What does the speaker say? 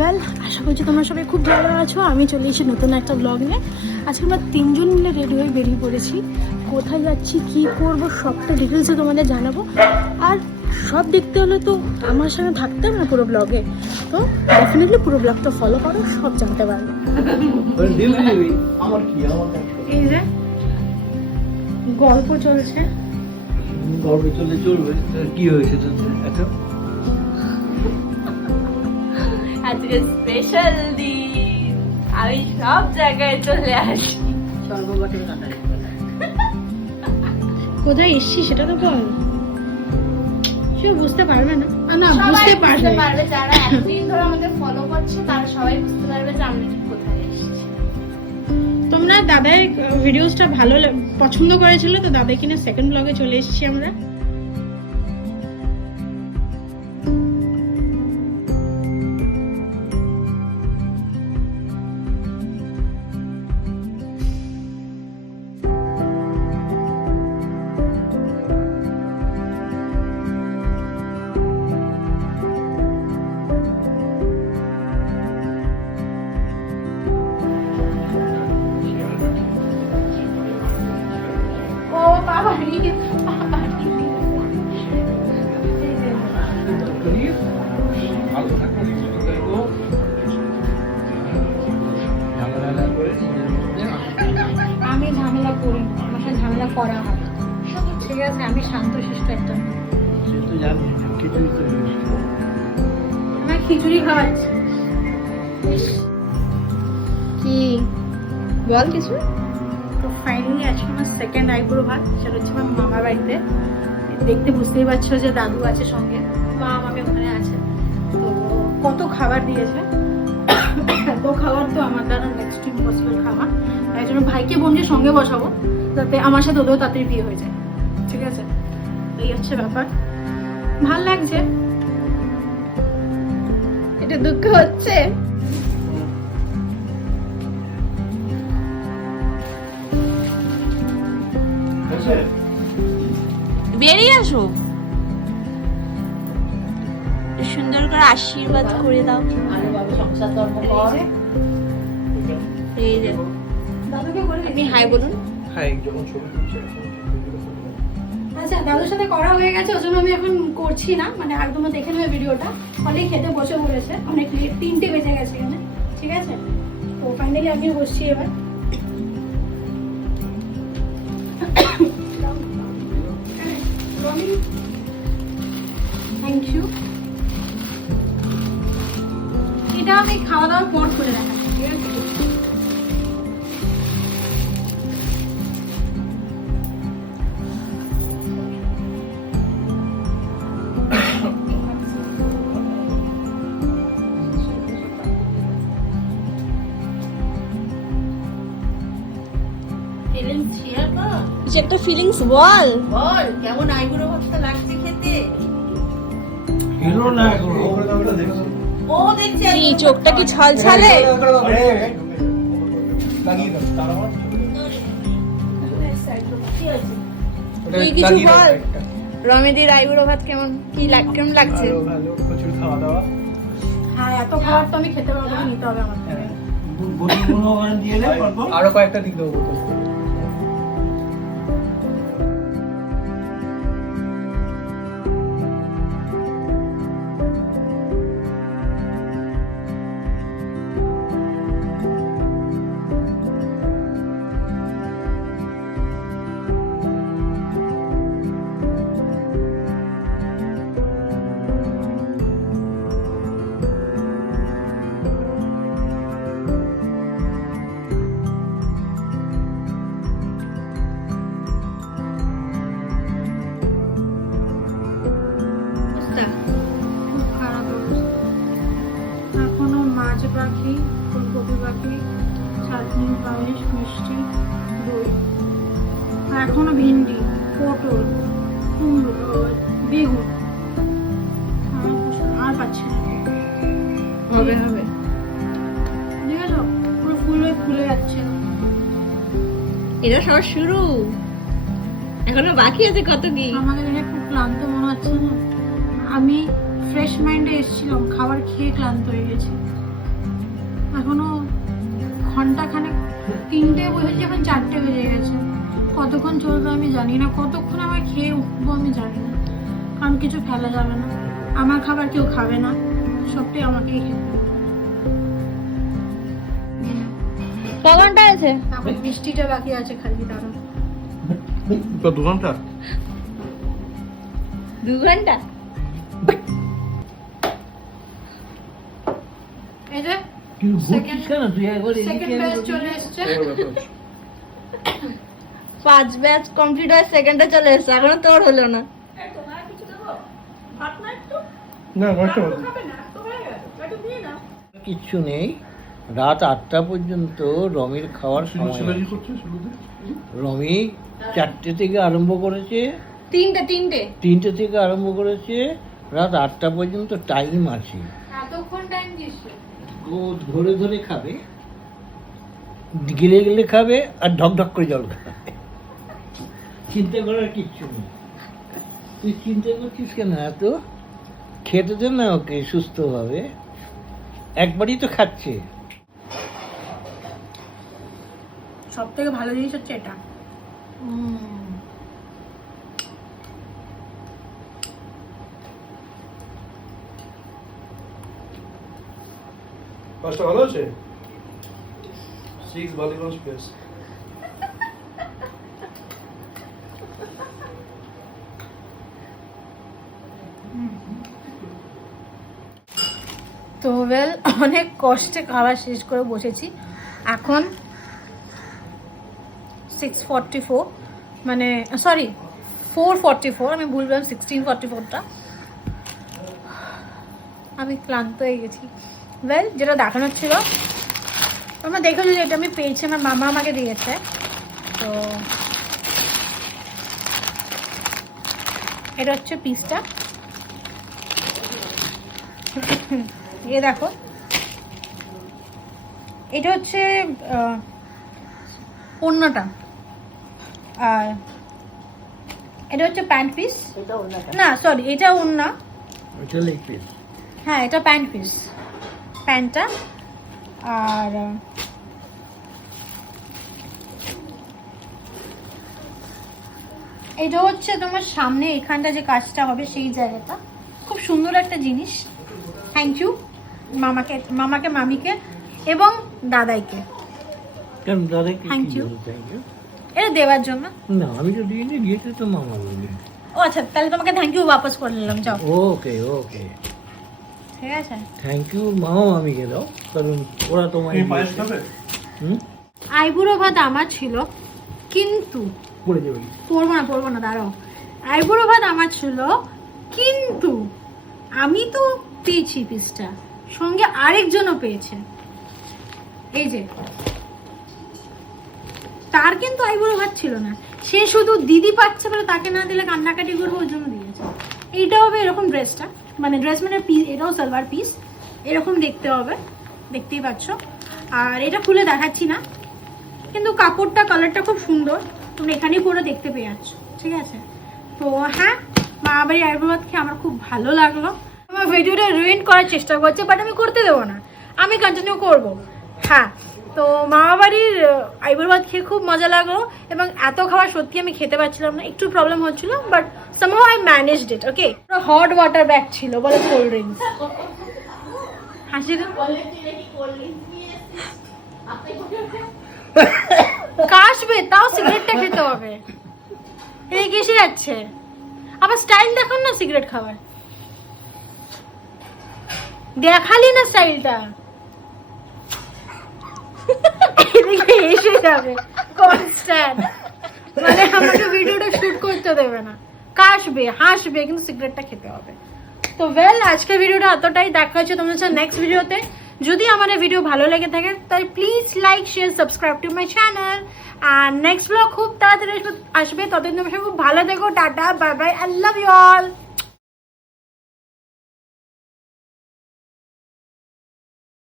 Well, আশা করছি তোমরা সবাই খুব ভালো আছো। আমি চলে এসেছি নতুন একটা ব্লগ নিয়ে। আজকে আমরা তিনজন মিলে রেডি হয়ে বেরিয়ে পড়েছি। কোথায় যাচ্ছি, কী করবো, সবটা ডিটেলসে তোমাদের জানাবো। আর সব দেখতে হলে তো আমার সঙ্গে থাকতে হবে না পুরো ব্লগে। তো ডেফিনেটলি পুরো ব্লগটা ফলো করো, সব জানতে পারবে। এই যে গল্প চলছে, গল্প চলবে। কি হয়েছে তোদের এখন? আজকে স্পেশাল দিন, আমি সব জায়গায় চলে আসি। কোথায় এসছি সেটা তো বল। সে বুঝতে পারবে না। না, বুঝতে পারবে। যারা একদিন ধরে আমাদের ফলো করছে তারা সবাই বুঝতে পারবে যে আমরা ঠিক কোথায় এসেছি। তোমরা দাদার ভিডিওসটা ভালো পছন্দ করেছিল, তো দাদা কিনা সেকেন্ড ব্লগে চলে এসেছি আমরা। ও বাবা রে, বাবা রে। আমি ঝামেলা করি, আমার সাথে ঝামেলা করা হয়, ঠিক আছে? আমি শান্তশিষ্ট একটা মেয়ে। আমার খিচুড়ি খাওয়াচ্ছি। কি বল কিছু? তো ফাইনালি আজকে আমার সেকেন্ড আইব্রো ভাত, সেটা হচ্ছে আমার মামার বাড়িতে। দেখতে বুঝতেই পারছো যে দাদু আছে সঙ্গে, মা মামি ওখানে আছে। তো কত খাবার দিয়েছে, এত খাবার তো আমার দ্বারা নেক্সট ইম্পসিবল খাওয়া। তাই জন্য ভাইকে বোনকে সঙ্গে বসাবো, যাতে আমার সাথে ওদেরও তাড়াতাড়ি বিয়ে হয়ে যায়, ঠিক আছে? এই হচ্ছে ব্যাপার। ভাল লাগছে। এটা দুঃখ হচ্ছে। বেরিয়ে আসো, সুন্দর করে আশীর্বাদ করে দাও। এই যে দাদুকে বলে আপনি হাই বলুন। আচ্ছা, দাদুর সাথে করা হয়ে গেছে, ওই জন্য আমি এখন করছি না, মানে একদম দেখে নেবে ভিডিওটা। অনেক খেতে বসে পড়েছে, অনেক লেট, 3টে বেজে গেছে এখানে, ঠিক আছে? তো ফাইনালি আমিও বসছি এবার। Thank you. এটা আমি খাওয়া দাওয়ার পর করে দেখাচ্ছি, ঠিক আছে? কিছু একটা ফিলিংস বল। বল কেমন আইবুড়ো ভাতটা লাগছে খেতে? ও দেখছে কি চোখটা কি ছলছলে? তুই কিছু বল। রমেদির আইবুড়ো ভাত কেমন কেমন লাগছে? হ্যাঁ, এত খাবার তো আমি খেতে পারবো না, নিতে হবে আমার থেকে। আরো কয়েকটা দিক দেবো বোতল। খুব খারাপ অবস্থা। এখনো মাছ বাকি, ফুলকপি বাকি, চাটনি, পায়েস, মিষ্টি, দই, আর এখনো ভিন্ডি, পটল, কুমড়ো, বেগুন। আর পাচ্ছি না। হবে হবে। ঠিক আছে, পুরো ফুলে যাচ্ছে। এটা সব শুরু, এখনো বাকি আছে কত কি। আমাকে দেখে খুব ক্লান্ত মনে হচ্ছে না? আমি ফ্রেশ মাইন্ডে এসেছিলাম, খাবার খেয়ে ক্লান্ত হয়ে গেছি। ঘন্টা খানেক, 3টে বসেছি, এখন 4টে বেজে গেছে। কতক্ষণ চলবে আমি জানি না, কতক্ষণ আমার খেয়ে উঠবো আমি জানি না, কারণ কিছু ফেলা যাবে না, আমার খাবার কেউ খাবে না, সবটাই আমাকেই খেতে হবে। ক ঘন্টা আছে? এখন বৃষ্টিটা বাকি আছে খালি, দাঁড়ান। 2 ঘন্টা? 2 ঘন্টা? এই যে কিন্তু ঘুরছিস কেন তুই? একবার সেকেন্ড ব্যাচ চলে এসেছে। 5 ব্যাচ কমপ্লিট হয়, সেকেন্ডে চলে এসছে, এখনো তোর হলো না। না কিচ্ছু নেই। রাত 8টা পর্যন্ত রমির খাওয়ার সময়। রমি 4টে থেকে আরম্ভ করেছে, 3টে থেকে আরম্ভ করেছে, রাত 8টা পর্যন্ত টাইম আছে। এতক্ষণ টাইম দিচ্ছে? ও ধরে ধরে খাবে, গিলে গিলে খাবে, আর ঢক ঢক করে জল খাবে। চিন্তা করার কিচ্ছু নেই। তুই চিন্তা করছিস কেন? এত খেতে দে না ওকে সুস্থভাবে, একবারই তো খাচ্ছে। সব থেকে ভালো জিনিস হচ্ছে এটা। পাঁচটা ভালো আছে? 6 বালিগঞ্জ প্লেস। তো ওয়েল, অনেক কষ্টে খাবার শেষ করে বসেছি। এখন 6:44, মানে সরি 4:44, আমি ভুললাম 16:44টা। আমি ক্লান্ত হয়ে গেছি। ওয়েল, যেটা দেখানোর ছিল, তোমরা দেখেছো যে এটা আমি পেয়েছি, আমার মামা আমাকে দিয়েছে। তো এটা হচ্ছে পিসটা, এ দেখো, এটা হচ্ছে ওড়নাটা, আর এটা হচ্ছে প্যান্ট পিস। না সরি, এটা ওড়না, এটা লেগ পিস। হ্যাঁ এটা প্যান্ট পিস, প্যান্টটা। আর এটা হচ্ছে তোমার সামনে এখানটা যে কাজটা হবে সেই জায়গাটা, খুব সুন্দর একটা জিনিস। থ্যাংক ইউ মামাকে, মামিকে এবং দাদাইকে। কেন দাদাকে? Thank you. Thank you. এটা দেওয়ার জন্য। না আমি তো দিইনি, দিয়েছে তো মামা বলি। ও আচ্ছা, তাহলে তোমাকে থ্যাংক ইউ বাপস করে নিলাম, যাও। ওকে ওকে, ঠিক আছে। থ্যাংক ইউ মামা মামিকে দাও, কারণ ওরা তোমায় পায়েস খাবে? আইবুড়ো ভাত আমার ছিল, কিন্তু পড়ে যাবে। পড়বো না, দাঁড়াও। আইবুড়ো ভাত আমার ছিল, কিন্তু আমি তো পেয়েছি পিসটা, সঙ্গে আরেকজনও পেয়েছে। এই যে, তার কিন্তু আইবুড়ো ভাত ছিল না, সে শুধু দিদি পাচ্ছে বলে তাকে না দিলে কান্নাকাটি করবো, ওর জন্য দিয়েছে। এইটা হবে এরকম ড্রেসটা, মানে ড্রেস মানে পিস, এটাও সালোয়ার পিস, এরকম দেখতে হবে, দেখতেই পাচ্ছ। আর এটা খুলে দেখাচ্ছি না, কিন্তু কাপড়টা, কালারটা খুব সুন্দর, তোমরা এখানেই পরে দেখতে পেয়ে যাচ্ছ, ঠিক আছে। তো হ্যাঁ, মা বাড়ি আইবুড়ো ভাত খেয়ে আমার খুব ভালো লাগলো। আমার ভিডিওটা রুইন করার চেষ্টা করছে, বাট আমি করতে দেবো না, আমি কন্টিনিউ করব। হ্যাঁ, তো মামা বাড়ির আইবুড়ো ভাত খেয়ে খুব মজা লাগলো, এবং এত খাবার সত্যি আমি খেতে পারছিলাম না, একটু প্রবলেম হচ্ছিল, but somehow I managed it. Okay, hot water bag ছিল, বলে কোল্ড ড্রিঙ্কস। হাসি কাশবে, তাও সিগারেটটা খেতে হবে। এই কিসে যাচ্ছে আবার? স্টাইল দেখান না সিগারেট খাবার, দেখালি না স্টাইলটা, এদিকে এসে যাবে কনস্ট্যান্ট, মানে আমাকে ভিডিওটা শুট করতে দেবে না, কাশবে, হাসবে, কিন্তু সিগারেটটা খেতে হবে। তো ওয়েল, আজকের ভিডিওটা এতটাই, দেখা হচ্ছে তোমাদের সাথে নেক্সট ভিডিওতে। যদি আমার ভিডিও ভালো লেগে থাকে তাহলে please like, share, subscribe to my channel. আর নেক্সট ব্লগ খুব তাড়াতাড়ি আসবে, ততদিন তোমরা খুব ভালো থেকো। Tata, bye bye, I love you all.